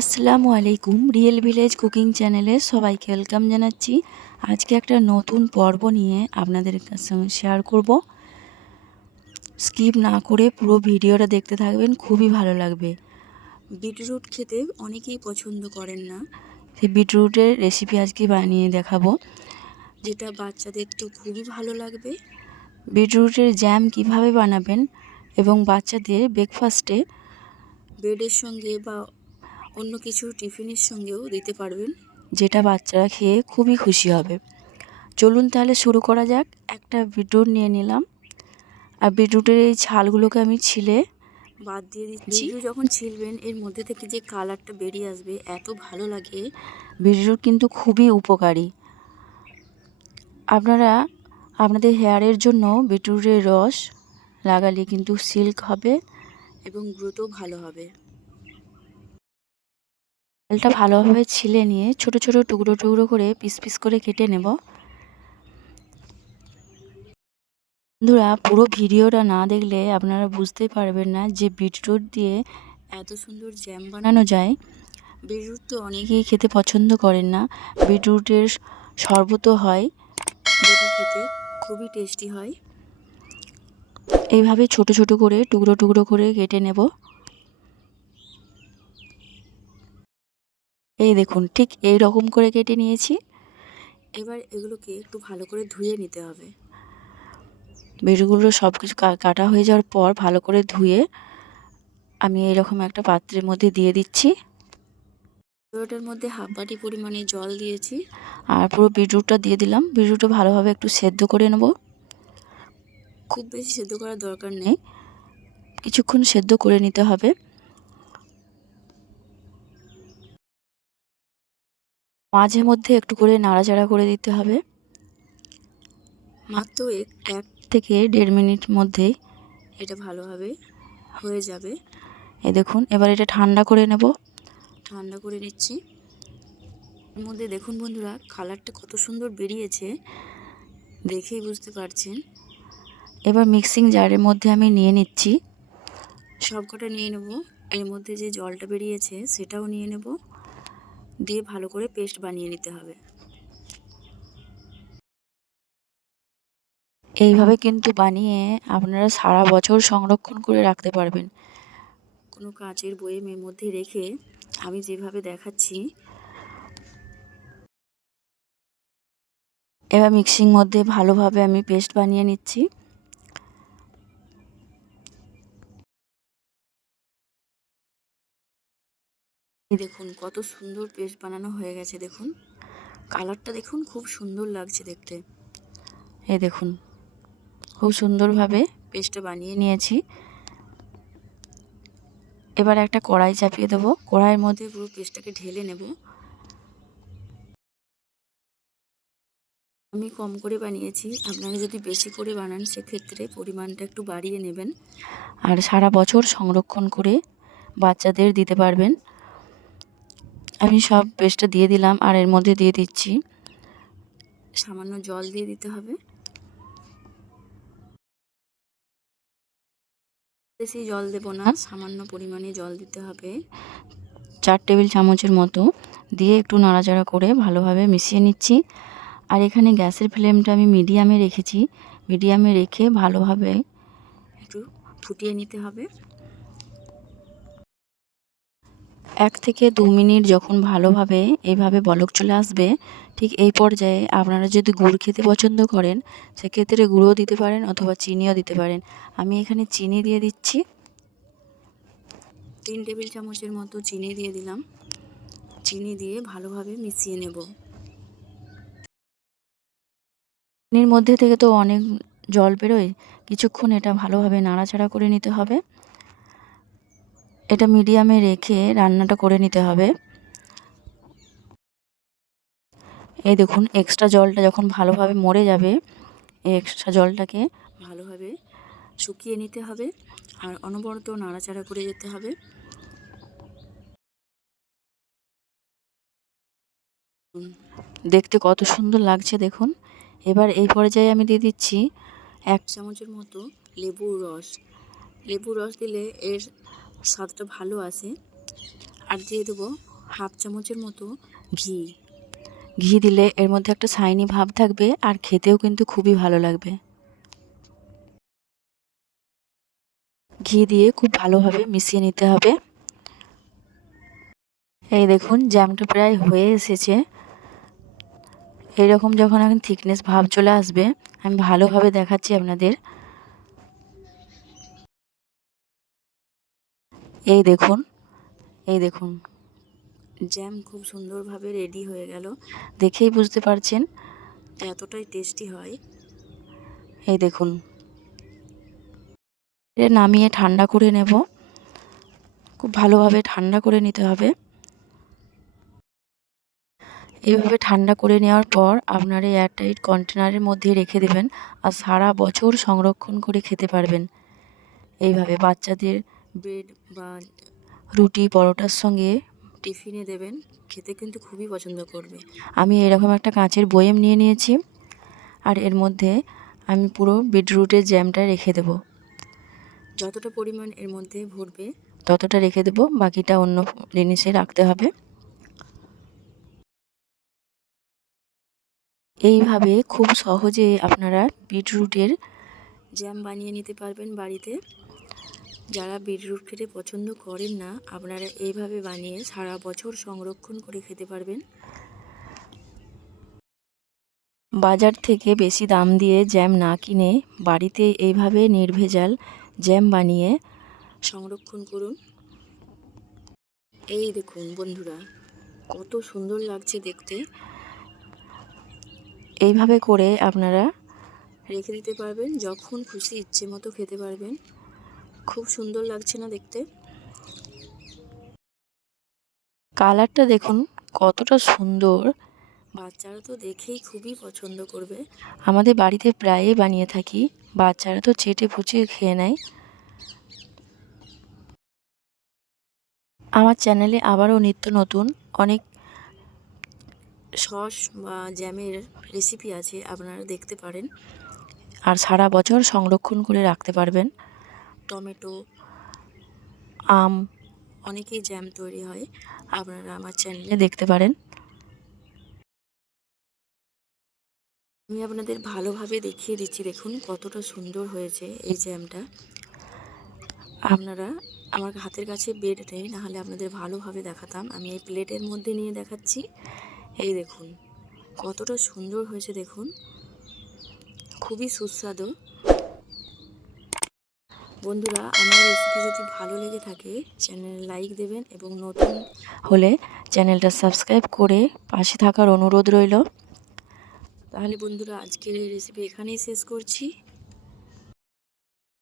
আসসালামু আলাইকুম real village cooking চ্যানেলে সবাইকে ওয়েলকাম জানাচ্ছি। আজকে একটা নতুন পর্ব নিয়ে আপনাদের সঙ্গে শেয়ার করব। স্কিপ না করে পুরো ভিডিওটা দেখতে থাকবেন, খুবই ভালো লাগবে। বিটরুট খেতে অনেকেই পছন্দ করেন না। সেই বিটরুটের রেসিপি আজকে বানিয়ে দেখাবো, যেটা বাচ্চাদের তো খুবই ভালো লাগবে। বিটরুটের জ্যাম কীভাবে বানাবেন এবং বাচ্চাদের ব্রেকফাস্টে ব্রেডের সঙ্গে বা অন্য কিছু টিফিনের সঙ্গেও দিতে পারবেন। যেটা বাচ্চারা খেয়ে খুবই খুশি হবে। চলুন তাহলে শুরু করা যাক। একটা বিটরুট নিয়ে নিলাম। আর বিটরুটের এই ছালগুলোকে আমি ছিলে বাদ দিয়ে দিচ্ছি। যখন ছিলবেন এর মধ্যে থেকে যে কালারটা বেরিয়ে আসবে এত ভালো লাগে। বিটরুট কিন্তু খুবই উপকারী। আপনারা আপনাদের হেয়ারের জন্য বিটরুটের রস লাগালে কিন্তু সিল্ক হবে এবং গ্রোথও ভালো হবে। চালটা ভালোভাবে ছিলে নিয়ে ছোট ছোট টুকরো টুকরো করে পিস পিস করে কেটে নেব। বন্ধুরা, পুরো ভিডিওটা না দেখলে আপনারা বুঝতে পারবেন না যে বিটরুট দিয়ে এত সুন্দর জ্যাম বানানো যায়। বিটরুট তো অনেকেই খেতে পছন্দ করেন না। বিটরুটের শরবত হয়, যেটা খেতে খুবই টেস্টি হয়। এইভাবে ছোট ছোট করে টুকরো টুকরো করে কেটে নেব। এই দেখুন ঠিক এই রকম করে কেটে নিয়েছি। এবার এগুলোকে একটু ভালো করে ধুয়ে নিতে হবে। বেরগুলো সব কিছু কাটা হয়ে যাওয়ার পর ভালো করে ধুয়ে আমি এরকম একটা পাত্রের মধ্যে দিয়ে দিচ্ছি। বিটরুটের মধ্যে হাফ বাটি পরিমাণে জল দিয়েছি। আর পুরো বিটরুটটা দিয়ে দিলাম। বিটরুটটা ভালোভাবে একটু সেদ্ধ করে নেব। খুব বেশি সেদ্ধ করার দরকার নেই। কিছুক্ষণ সেদ্ধ করে নিতে হবে। মাঝে মধ্যে একটু করে নাড়াচাড়া করে দিতে হবে। মাত্র এক থেকে দেড় মিনিট মধ্যেই এটা ভালোভাবে হয়ে যাবে। এ দেখুন, এবার এটা ঠান্ডা করে নেব। ঠান্ডা করে নিচ্ছি। এর মধ্যে দেখুন বন্ধুরা, কালারটা কত সুন্দর বেরিয়েছে, দেখেই বুঝতে পারছেন। এবার মিক্সিং জারের মধ্যে আমি নিয়ে নিচ্ছি। সবকটা নিয়ে নেব। এর মধ্যে যে জলটা বেরিয়েছে, সেটাও নিয়ে নেব। দিয়ে ভালো করে পেস্ট বানিয়ে নিতে হবে। এইভাবে কিন্তু বানিয়ে আপনারা সারা বছর সংরক্ষণ করে রাখতে পারবেন। কোনো কাচের বয়েমের মধ্যে রেখে আমি যেভাবে দেখাচ্ছি। এবার মিক্সিং মধ্যে ভালোভাবে আমি পেস্ট বানিয়ে নিচ্ছি। দেখুন, কত সুন্দর পেস্ট বানানো হয়ে গেছে, দেখুন। কালারটা দেখুন, খুব সুন্দর লাগছে দেখতে। এই দেখুন, খুব সুন্দরভাবে পেস্টটা বানিয়ে নিয়েছি। এবার একটা কড়াই চাপিয়ে দেবো, কড়াইয়ের মধ্যে পুরো পেস্টটাকে ঢেলে নেব। আমি কম করে বানিয়েছি, আপনারা যদি বেশি করে বানান, সেক্ষেত্রে পরিমাণটা একটু বাড়িয়ে নেবেন। আর সারা বছর সংরক্ষণ করে বাচ্চাদের দিতে পারবেন। আমি সব পেস্টটা দিয়ে দিলাম আর এর মধ্যে দিয়ে দিচ্ছি। সামান্য জল দিয়ে দিতে হবে। বেশি জল দেবো না সামান্য পরিমাণে জল দিতে হবে। চার টেবিল চামচের মতো দিয়ে একটু নাড়াচাড়া করে ভালোভাবে মিশিয়ে নিচ্ছি। আর এখানে গ্যাসের ফ্লেমটা আমি মিডিয়ামে রেখেছি। মিডিয়ামে রেখে ভালোভাবে একটু ফুটিয়ে নিতে হবে। এক থেকে দু মিনিট যখন ভালোভাবে এইভাবে বলক চলে আসবে, ঠিক এই পর্যায়ে আপনারা যদি গুড় খেতে পছন্দ করেন, সেক্ষেত্রে গুঁড়ও দিতে পারেন অথবা চিনিও দিতে পারেন। আমি এখানে চিনি দিয়ে দিচ্ছি। তিন টেবিল চামচের মতো চিনি দিয়ে দিলাম। চিনি দিয়ে ভালোভাবে মিশিয়ে নেব। চিনির মধ্যে থেকে তো অনেক জল বেরোয়, কিছুক্ষণ এটা ভালোভাবে নাড়াচাড়া করে নিতে হবে। এটা মিডিয়ামে রেখে রান্নাটা করে নিতে হবে। এই দেখুন এক্সট্রা জলটা যখন ভালোভাবে মরে যাবে, এই এক্সট্রা জলটাকে ভালোভাবে শুকিয়ে নিতে হবে আর অনবরত নাড়াচাড়া করে যেতে হবে। দেখতে কত সুন্দর লাগছে দেখুন। এবার এই পর্যায়ে আমি দিয়ে দিচ্ছি এক চামচের মতো লেবুর রস। লেবুর রস দিলে এর স্বাদটা ভালো আসে আর দিয়ে দেবো হাফ চামচের মতো ঘি। ঘি দিলে এর মধ্যে একটা শাইনি ভাব থাকবে আর খেতেও কিন্তু খুবই ভালো লাগবে। ঘি দিয়ে খুব ভালোভাবে মিশিয়ে নিতে হবে। এই দেখুন, জ্যামটা প্রায় হয়ে এসেছে। এইরকম যখন এখন থিকনেস ভাব চলে আসবে, আমি ভালোভাবে দেখাচ্ছি আপনাদের। এই দেখুন এই দেখুন। জ্যাম খুব সুন্দরভাবে রেডি হয়ে গেল। দেখেই বুঝতে পারছেন? এতটাই টেস্টি হয়। এই দেখুন। নামিয়ে ঠান্ডা করে নেব। খুব ভালোভাবে ঠান্ডা করে নিতে হবে। এইভাবে ঠান্ডা করে নেওয়ার পর আপনার এই এয়ারটাইট কন্টেনারের মধ্যে রেখে দেবেন আর সারা বছর সংরক্ষণ করে খেতে পারবেন। এইভাবে বাচ্চাদের ব্রেড বা রুটি পরোটার সঙ্গে টিফিনে দেবেন। খেতে কিন্তু খুবই পছন্দ করবে। আমি এরকম একটা কাঁচের বয়েম নিয়ে নিয়েছি আর এর মধ্যে আমি পুরো বিটরুটের জ্যামটা রেখে দেব। যতটা পরিমাণ এর মধ্যে ভরবে ততটা রেখে দেব বাকিটা অন্য জিনিসে রাখতে হবে। এইভাবে খুব সহজে আপনারা বিটরুটের জ্যাম বানিয়ে নিতে পারবেন বাড়িতে। যারা বিটরুট খেতে পছন্দ করেন না, আপনারা এইভাবে বানিয়ে সারা বছর সংরক্ষণ করে খেতে পারবেন। বাজার থেকে বেশি দাম দিয়ে জ্যাম না কিনে বাড়িতে এইভাবে নির্ভেজাল জ্যাম বানিয়ে সংরক্ষণ করুন। এই দেখুন বন্ধুরা, কত সুন্দর লাগছে দেখতে। এইভাবে করে আপনারা রেখে দিতে পারবেন, যখন খুশি ইচ্ছে মতো খেতে পারবেন। খুব সুন্দর লাগছে না দেখতে। কালারটা দেখুন কতটা সুন্দর। বাচ্চারা তো দেখেই খুবই পছন্দ করবে। আমাদের বাড়িতে প্রায়ই বানিয়ে থাকি বাচ্চারা তো চেটে ফুচিয়ে খেয়ে নেয়। আমার চ্যানেলে আবারও নিত্য নতুন অনেক সস বা জ্যামের রেসিপি আছে আপনারা দেখতে পারেন। আর সারা বছর সংরক্ষণ করে রাখতে পারবেন। টমেটো, আম, অনেকেই জ্যাম তৈরি হয়। আপনারা আমার চ্যানেলে দেখতে পারেন। আমি আপনাদের ভালোভাবে দেখিয়ে দিচ্ছি। দেখুন কতটা সুন্দর হয়েছে এই জ্যামটা। আপনারা আমার হাতের কাছে বেড নেই নাহলে আপনাদের ভালোভাবে দেখাতাম। আমি এই প্লেটের মধ্যে নিয়ে দেখাচ্ছি। এই দেখুন কতটা সুন্দর হয়েছে, দেখুন। খুবই সুস্বাদু। বন্ধুরা, আমার রেসিপি যদি ভালো লেগে থাকে চ্যানেল লাইক দেবেন এবং নতুন হলে চ্যানেলটা সাবস্ক্রাইব করে পাশে থাকার অনুরোধ রইল। তাহলে বন্ধুরা, আজকের এই রেসিপি এখানেই শেষ করছি।